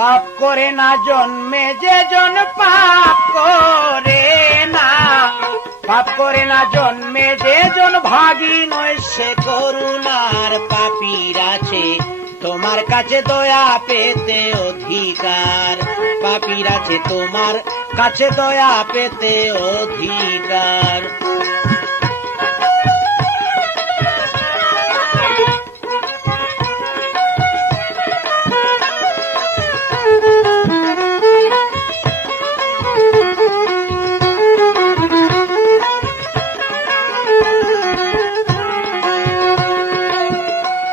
পাপ করে না জন্মে যে জন পাপ করে না, পাপ করে না জন্মে যে জন ভাগী নয় সে করুণার পাপীর আছে তোমার কাছে দয়া পেতে অধিকার। পাপীর আছে তোমার কাছে দয়া পেতে অধিকার।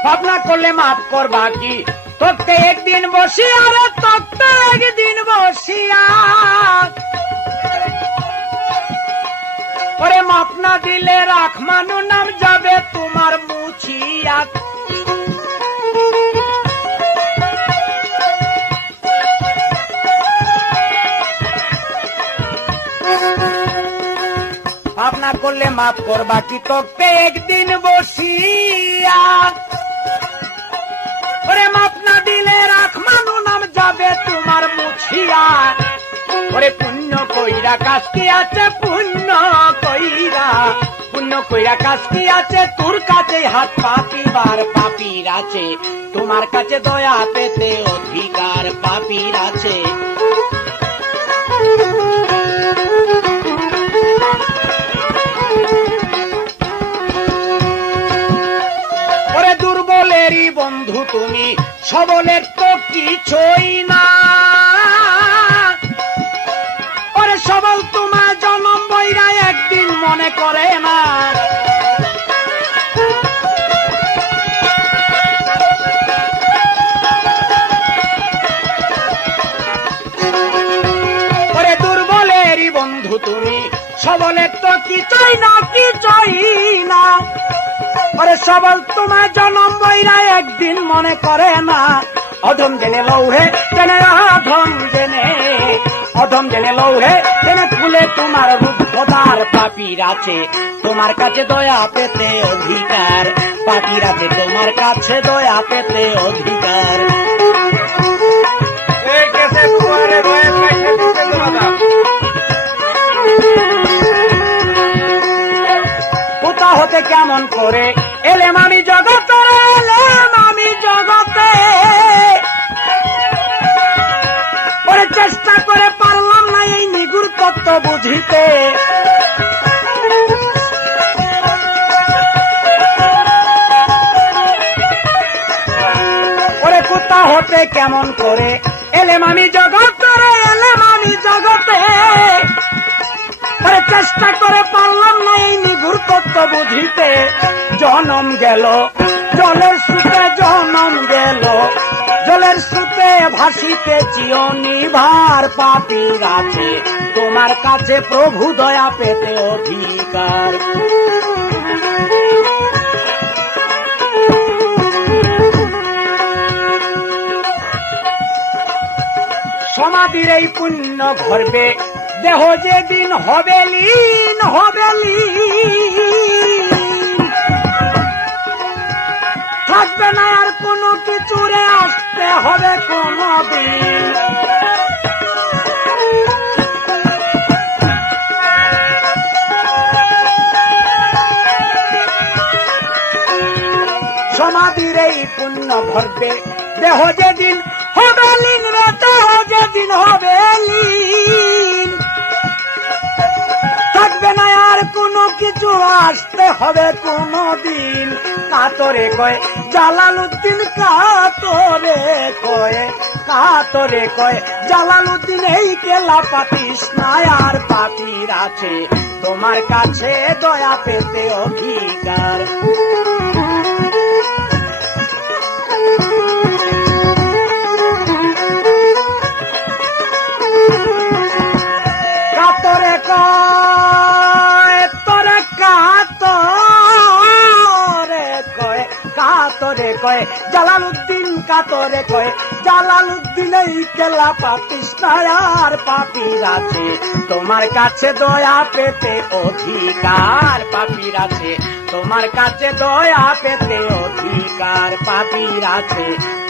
ভাবনা করলে মাফ করবা কি তোকে একদিন বসিয়া, রে তোকে একদিন বসিয়া, ওরে মাফ না দিলে রাখমানু নাম যাবে তোমার মুছিয়া। ভাবনা করলে মাফ করবা কি তোকে একদিন বসিয়া, ওরে মাপ না দিলে রাখমানু নাম যাবে তোমার মুছিয়া। ওরে পুণ্য কইরা কাজ কি আছে, পুণ্য কইরা, পুণ্য কইরা কাজ কি আছে, তোর কাছে হাত পাতিবার পাপীর আছে তোমার কাছে দয়া পেতে অধিকার। পাপীর আছে দুর্বলেরই বন্ধু তুমি, সবলের তো কিছুই না। ওরে সবল তোমার জনম বইরা একদিন মনে করে না। ওরে দুর্বলেরই বন্ধু তুমি, সবলের তো কিছুই না, কিছুই না। ওরে সবল তোমার জনম বইরা একদিন মনে করে না। অধম জেনে লৌহে জেনে, অধম জেনে, অধম জেনে লৌহে জেনে ফুলে তোমার রূপ খোদার। পাপীর আছে তোমার কাছে দয়া পেতে অধিকার। পাপীর আছে তোমার কাছে দয়া পেতে অধিকার। কোথা হতে কেমন করে এলেম আমি জগতে, এলেম আমি জগতে, ওরে চেষ্টা করে পারলাম না এই নিগুড় তত্ত্ব বুঝিতে। ওরে কোথা হতে কেমন করে এলেম আমি জগতে, এলেম আমি জগতে, ওরে চেষ্টা করে পারলাম না এই নিগুড় তত্ত্ব বুঝিতে। জনম গেল জলের স্রোতে, জনম গেল জলের স্রোতে ভাসিতে চিরনিভার। পাপীর আছে তোমার কাছে প্রভু দয়া পেতে অধিকার। সমাধির এই পুণ্য ভরবে দেহ যেদিন হবে লীন, হবে লীন, থাকবে না আর কোনো কিছুরে আসতে হবে কোনো দিন। সমাধির এই পুণ্য ভরবে দেহ যেদিন হবে লীন, রে দেহ যেদিন হবে লীন, থাকবে না আর কোনো কিছু আসতে হবে কোনো দিন। কাতরে কয় জালালউদ্দিন, কাতরে কয়, কাতরে কয় জালালউদ্দিন এই কেলা পাতিস না আর। পাপীর আছে তোমার কাছে দয়া পেতে অধিকার। কাতরে কয় তোরে, কাতরে কয়, কাতরে কয় জালালউদ্দিন, কাতরে কয় জালালউদ্দিন এই কেলা পাতিস না আর। পাপীর আছে তোমার কাছে দয়া পেতে অধিকার। পাপীর আছে তোমার কাছে দয়া পেতে অধিকার। নেককার পাপীর আছে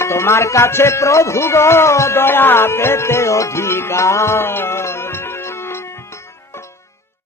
তোমার কাছে প্রভু গো দয়া পেতে অধিকার।